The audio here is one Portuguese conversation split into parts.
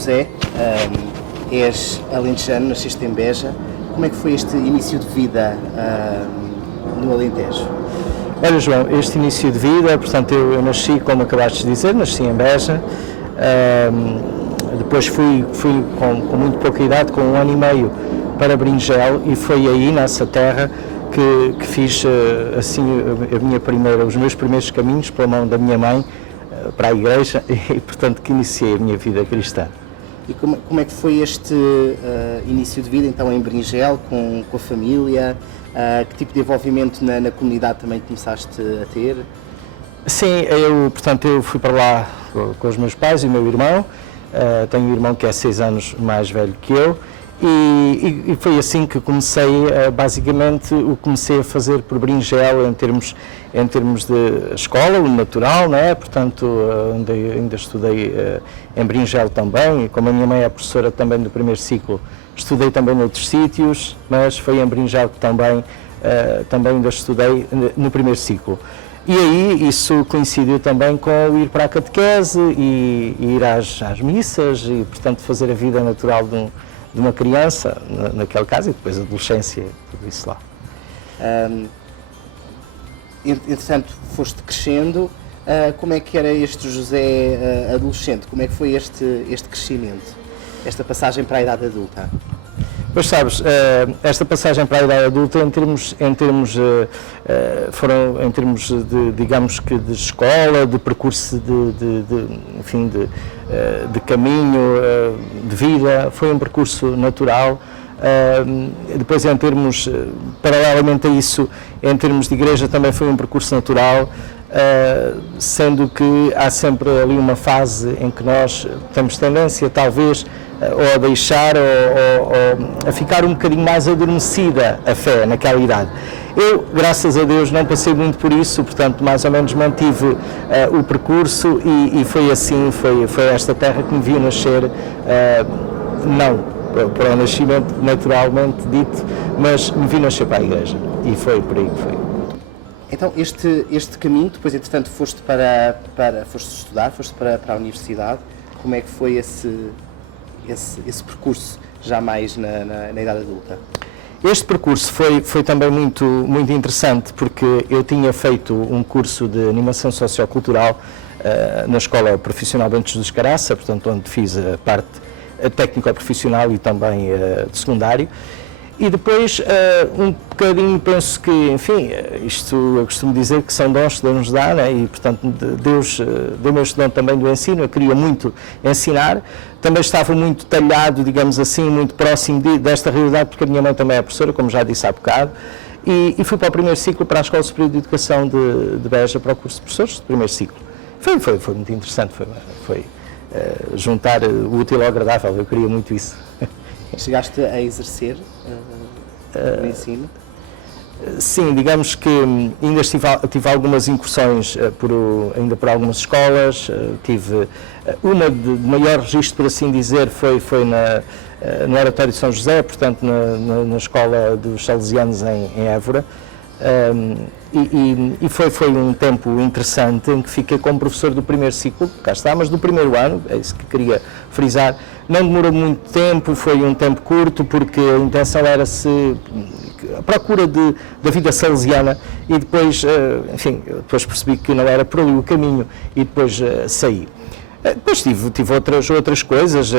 José, és alentejano, nasceste em Beja. Como é que foi este início de vida no Alentejo? Olha, João, este início de vida, portanto, eu nasci, como acabaste de dizer, nasci em Beja. Depois fui com muito pouca idade, com 1 ano e meio, para Bringel, e foi aí, nessa terra, que fiz assim os meus primeiros caminhos pela mão da minha mãe para a igreja e, portanto, que iniciei a minha vida cristã. E como é que foi este início de vida, então, em Bringel, com a família? Que tipo de envolvimento na comunidade também começaste a ter? Sim, eu fui para lá com os meus pais e o meu irmão. Tenho um irmão que é 6 anos mais velho que eu. E foi assim que comecei, basicamente, o que comecei a fazer por Bringel em termos de escola, o natural, não é? Portanto, ainda estudei em Bringel também, e como a minha mãe é professora também do primeiro ciclo, estudei também noutros sítios, mas foi em Bringel que também ainda estudei no primeiro ciclo. E aí isso coincidiu também com o ir para a catequese e ir às missas e, portanto, fazer a vida natural de uma criança, naquele caso, e depois a adolescência, tudo isso lá. Entretanto, foste crescendo. Como é que era este José adolescente? Como é que foi este crescimento, esta passagem para a idade adulta? Pois sabes, esta passagem para a idade adulta, em termos de, digamos que de escola, de percurso de caminho, de vida, foi um percurso natural. Depois, paralelamente a isso, em termos de igreja, também foi um percurso natural, sendo que há sempre ali uma fase em que nós temos tendência, talvez, ou a deixar ou a ficar um bocadinho mais adormecida a fé naquela idade. Eu, graças a Deus, não passei muito por isso, portanto, mais ou menos mantive o percurso e foi assim, foi esta terra que me viu nascer, não para o nascimento naturalmente dito, mas me vi nascer para a igreja e foi por aí que foi. Então, este caminho, depois, entretanto, foste estudar, foste para a universidade. Como é que foi esse percurso, já mais na idade adulta? Este percurso foi também muito interessante, porque eu tinha feito um curso de animação sociocultural na Escola Profissional Bento Jesus Caraça, portanto, onde fiz a parte técnico-profissional e também de secundário. E depois, um bocadinho, penso que, enfim, isto eu costumo dizer que são dons que Deus nos dá, né? E, portanto, Deus deu-me este dom também do ensino. Eu queria muito ensinar, também estava muito talhado, digamos assim, muito próximo desta realidade, porque a minha mãe também é professora, como já disse há bocado, e fui para o primeiro ciclo para a Escola Superior de Educação de Beja, para o curso de professores de primeiro ciclo. Foi muito interessante, foi juntar o útil ao agradável, eu queria muito isso. Chegaste a exercer o ensino? Sim, digamos que ainda tive algumas incursões ainda por algumas escolas. Tive uma de maior registro, por assim dizer, foi no Oratório de São José, portanto na escola dos Salesianos em Évora. E foi um tempo interessante em que fiquei como professor do primeiro ciclo, cá está, mas do primeiro ano, é isso que queria frisar. Não demorou muito tempo, foi um tempo curto, porque a intenção era a procura da vida salesiana e depois, enfim, depois percebi que não era por ali o caminho e depois saí. Depois tive outras coisas,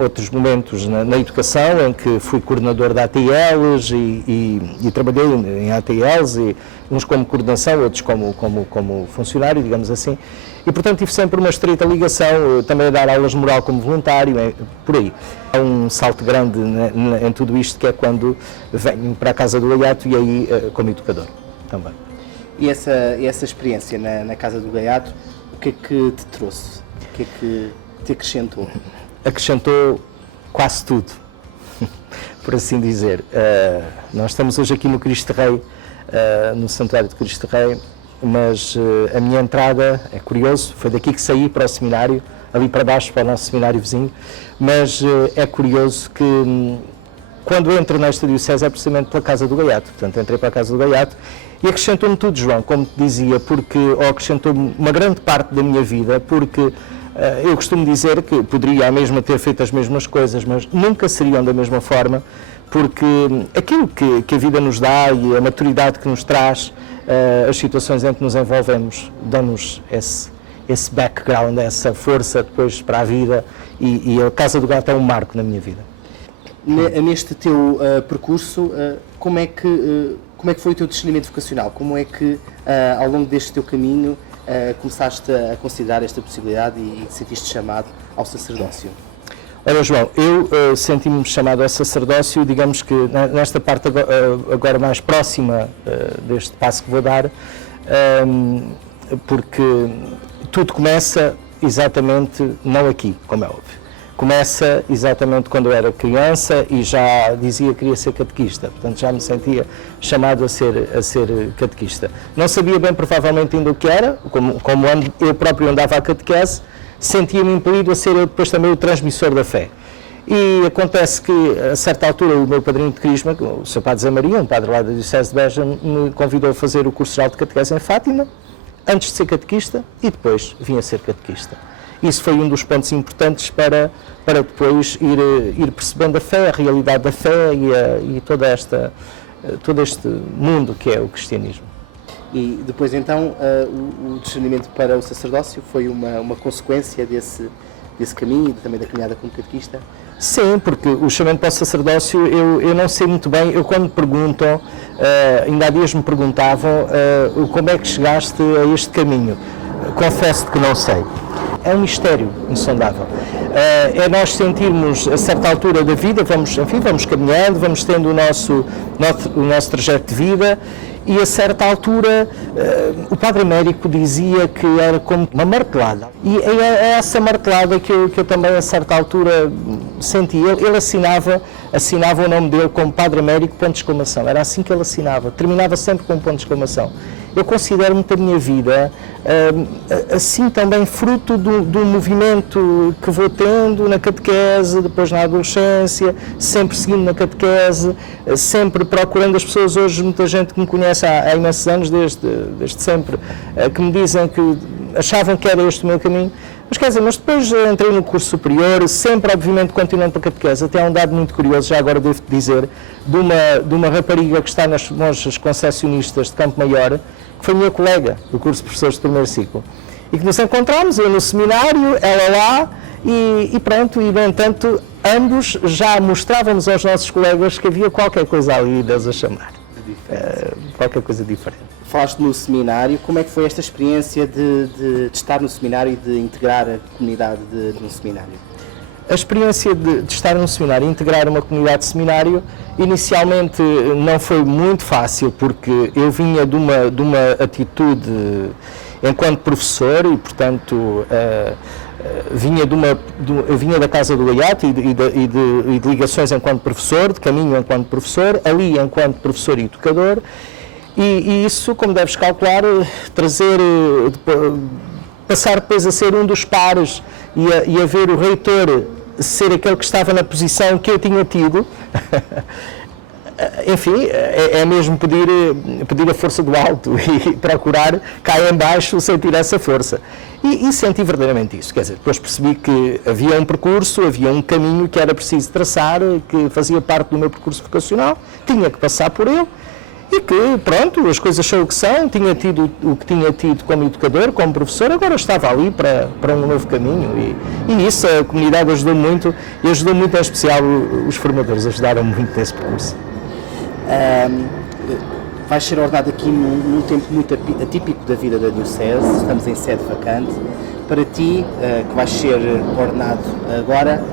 outros momentos na educação em que fui coordenador de ATLs e trabalhei em ATLs, e uns como coordenação, outros como funcionário, digamos assim. E, portanto, tive sempre uma estreita ligação, também a dar aulas de moral como voluntário, por aí. Há um salto grande em tudo isto, que é quando venho para a Casa do Gaiato e aí como educador também. E essa experiência na Casa do Gaiato, o que é que te trouxe? O que é que te acrescentou? Acrescentou quase tudo, por assim dizer. Nós estamos hoje aqui no Cristo Rei, no Santuário de Cristo Rei, mas a minha entrada, é curioso, foi daqui que saí para o seminário, ali para baixo, para o nosso seminário vizinho, mas é curioso que quando entro nesta diocese é precisamente pela Casa do Gaiato. Portanto, entrei para a Casa do Gaiato e acrescentou-me tudo, João, como te dizia, porque acrescentou-me uma grande parte da minha vida, porque Eu costumo dizer que poderia a mesma ter feito as mesmas coisas, mas nunca seriam da mesma forma, porque aquilo que a vida nos dá e a maturidade que nos traz, as situações em que nos envolvemos, dão-nos esse background, essa força depois para a vida, e a Casa do Gato é um marco na minha vida. Neste teu percurso, como é que foi o teu discernimento vocacional? Como é que ao longo deste teu caminho começaste a considerar esta possibilidade e te sentiste chamado ao sacerdócio? Olha, João, eu senti-me chamado ao sacerdócio, digamos que nesta parte agora mais próxima deste passo que vou dar, porque tudo começa exatamente não aqui, como é óbvio. Começa exatamente quando eu era criança e já dizia que queria ser catequista, portanto já me sentia chamado a ser catequista. Não sabia bem provavelmente ainda o que era, como eu próprio andava à catequese, sentia-me impelido a ser eu depois também o transmissor da fé. E acontece que, a certa altura, o meu padrinho de crisma, o Sr. Padre Zé Maria, um padre lá da Diocese de Beja, me convidou a fazer o curso geral de catequese em Fátima, antes de ser catequista, e depois vim a ser catequista. Isso foi um dos pontos importantes para depois ir percebendo a fé, a realidade da fé e todo este mundo que é o cristianismo. E depois então o discernimento para o sacerdócio foi uma consequência desse caminho e também da caminhada como catequista? Sim, porque o chamamento para o sacerdócio, eu não sei muito bem, eu quando me perguntam, ainda há dias me perguntavam como é que chegaste a este caminho. Confesso-te que não sei. É um mistério insondável. É nós sentirmos, a certa altura da vida, vamos caminhando, vamos tendo o nosso trajeto de vida, e a certa altura o Padre Américo dizia que era como uma martelada. E é essa martelada que eu também a certa altura senti. Ele assinava o nome dele como Padre Américo, ponto de exclamação. Era assim que ele assinava, terminava sempre com um ponto de exclamação. Eu considero muito a minha vida assim também fruto do movimento que vou tendo na catequese, depois na adolescência, sempre seguindo na catequese, sempre procurando as pessoas. Hoje muita gente que me conhece há imensos anos, desde sempre, que me dizem que achavam que era este o meu caminho. Mas quer dizer, mas depois entrei no curso superior, sempre obviamente continuando para a catequese. Até há um dado muito curioso, já agora devo dizer, de uma rapariga que está nas monjas concessionistas de Campo Maior, que foi minha colega do curso de professores de primeiro ciclo, e que nos encontramos, eu no seminário, ela lá, e pronto, e no entanto, ambos já mostrávamos aos nossos colegas que havia qualquer coisa ali, Deus a chamar, qualquer coisa diferente. Falaste no seminário, como é que foi esta experiência de estar no seminário e de integrar a comunidade no seminário? A experiência de estar num seminário e integrar uma comunidade de seminário, inicialmente não foi muito fácil, porque eu vinha de uma atitude enquanto professor e, portanto, eu vinha da Casa do Gaiato e de ligações enquanto professor, de caminho enquanto professor, ali enquanto professor e educador, e isso, como deves calcular, passar depois a ser um dos pares e a ver o reitor ser aquele que estava na posição que eu tinha tido, enfim, é mesmo pedir a força do alto e procurar cá em baixo sentir essa força. E senti verdadeiramente isso, quer dizer, depois percebi que havia um percurso, havia um caminho que era preciso traçar, que fazia parte do meu percurso vocacional, tinha que passar por ele, e que, pronto, as coisas são o que são, tinha tido o que tinha tido como educador, como professor, agora estava ali para um novo caminho, e nisso a comunidade ajudou muito, e ajudou muito em especial os formadores, ajudaram muito nesse percurso. Vais ser ordenado aqui num tempo muito atípico da vida da Diocese, estamos em sede vacante. Para ti, que vais ser ordenado agora,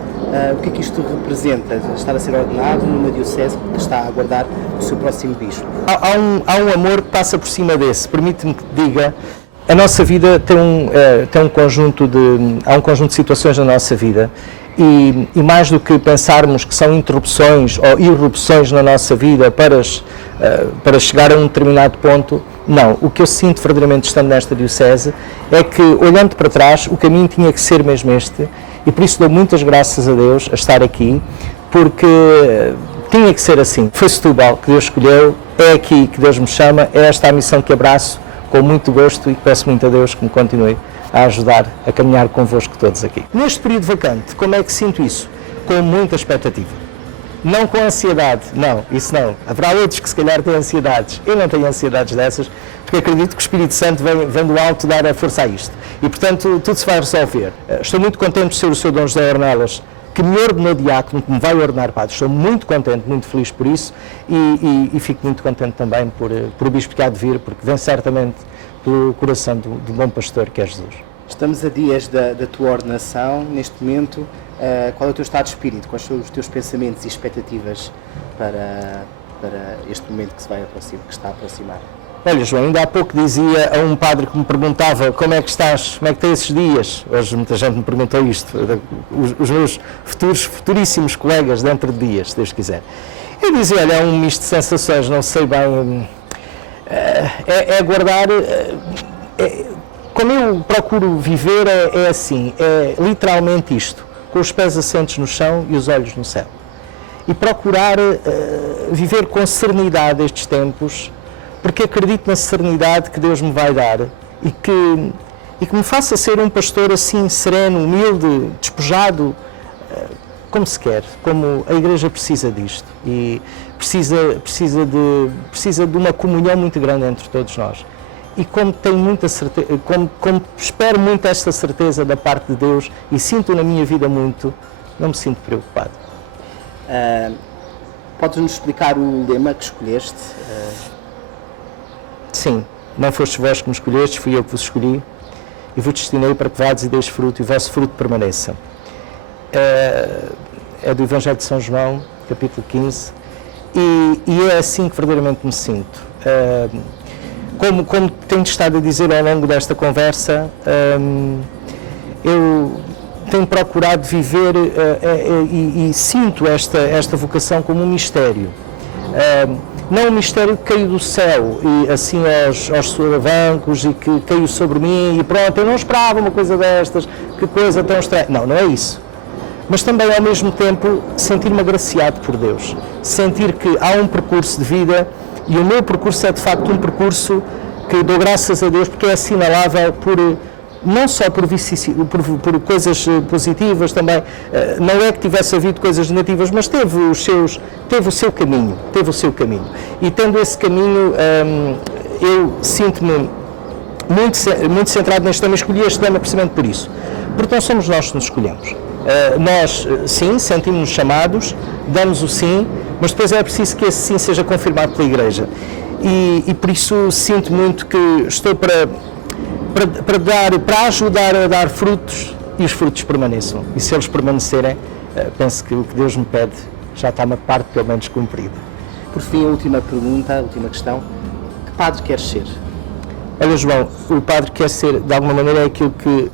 o que é que isto representa? Estar a ser ordenado numa Diocese que está a aguardar o seu próximo bispo? Há um amor que passa por cima desse. Permite-me que te diga, a nossa vida há um conjunto de situações na nossa vida e mais do que pensarmos que são interrupções ou irrupções na nossa vida para chegar a um determinado ponto, não. O que eu sinto verdadeiramente estando nesta Diocese é que, olhando para trás, o caminho tinha que ser mesmo este, e por isso dou muitas graças a Deus a estar aqui, porque tinha que ser assim. Foi Setúbal que Deus escolheu, é aqui que Deus me chama, é esta a missão que abraço, com muito gosto e peço muito a Deus que me continue a ajudar a caminhar convosco todos aqui. Neste período vacante, como é que sinto isso? Com muita expectativa. Não com ansiedade, não, isso não. Haverá outros que se calhar têm ansiedades. Eu não tenho ansiedades dessas, porque acredito que o Espírito Santo vem do alto dar a força a isto. E, portanto, tudo se vai resolver. Estou muito contente de ser o Sr. Dom José Ornelas, que me ordenou diácono, que me vai ordenar padre. Estou muito contente, muito feliz por isso e fico muito contente também por o Bispo que há de vir, porque vem certamente pelo coração do bom pastor que é Jesus. Estamos a dias da tua ordenação, neste momento. Qual é o teu estado de espírito? Quais são os teus pensamentos e expectativas para este momento que que está a aproximar? Olha, João, ainda há pouco dizia a um padre que me perguntava como é que estás, como é que tens esses dias. Hoje muita gente me perguntou isto, os meus futuríssimos colegas dentro de dias, se Deus quiser. Eu dizia, olha, é um misto de sensações, não sei bem, é aguardar, como eu procuro viver é assim, é literalmente isto, com os pés assentos no chão e os olhos no céu. E procurar viver com serenidade estes tempos, porque acredito na serenidade que Deus me vai dar e que me faça ser um pastor assim sereno, humilde, despojado, como se quer, como a Igreja precisa disto e precisa de uma comunhão muito grande entre todos nós. E como tenho muita certeza, como espero muito esta certeza da parte de Deus e sinto na minha vida muito, não me sinto preocupado. Podes-nos explicar o lema que escolheste? Sim, não fostes vós que me escolhestes, fui eu que vos escolhi e vos destinei para que vades e deis fruto e o vosso fruto permaneça. É do Evangelho de São João, capítulo 15, e é assim que verdadeiramente me sinto. Como tenho estado a dizer ao longo desta conversa, eu tenho procurado viver e sinto esta vocação como um mistério. Não um mistério que caiu do céu e assim aos solavancos e que caiu sobre mim e pronto, eu não esperava uma coisa destas, que coisa tão estranha. Não é isso. Mas também ao mesmo tempo sentir-me agraciado por Deus, sentir que há um percurso de vida e o meu percurso é de facto um percurso que dou graças a Deus porque é assinalável não só por coisas positivas também, não é que tivesse havido coisas negativas, mas teve o seu caminho, e tendo esse caminho eu sinto-me muito centrado neste tema, escolhi este tema precisamente por isso, porque não somos nós que nos escolhemos. Nós, sim, sentimos-nos chamados, damos o sim, mas depois é preciso que esse sim seja confirmado pela Igreja. E por isso sinto muito que estou para ajudar a dar frutos e os frutos permaneçam. E se eles permanecerem, penso que o que Deus me pede já está uma parte pelo menos cumprida. Por fim, a última pergunta, a última questão. Que padre queres ser? Olha, João, o padre quer ser, de alguma maneira, é aquilo que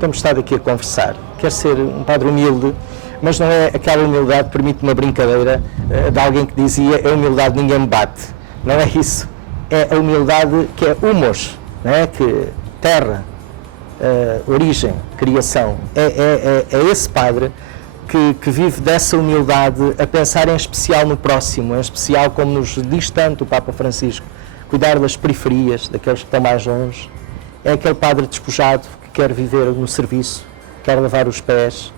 temos estado aqui a conversar. Quer ser um padre humilde, mas não é aquela humildade que permite uma brincadeira de alguém que dizia é humildade, ninguém me bate. Não é isso. É a humildade que é humos, não é? Que terra, origem, criação. É esse padre que vive dessa humildade a pensar em especial no próximo, em especial como nos diz tanto o Papa Francisco, cuidar das periferias, daqueles que estão mais longe. É aquele padre despojado que quer viver no serviço, quer lavar os pés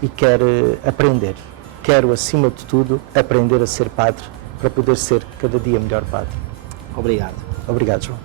e quer aprender. Quero, acima de tudo, aprender a ser padre para poder ser cada dia melhor padre. Obrigado. Obrigado, João.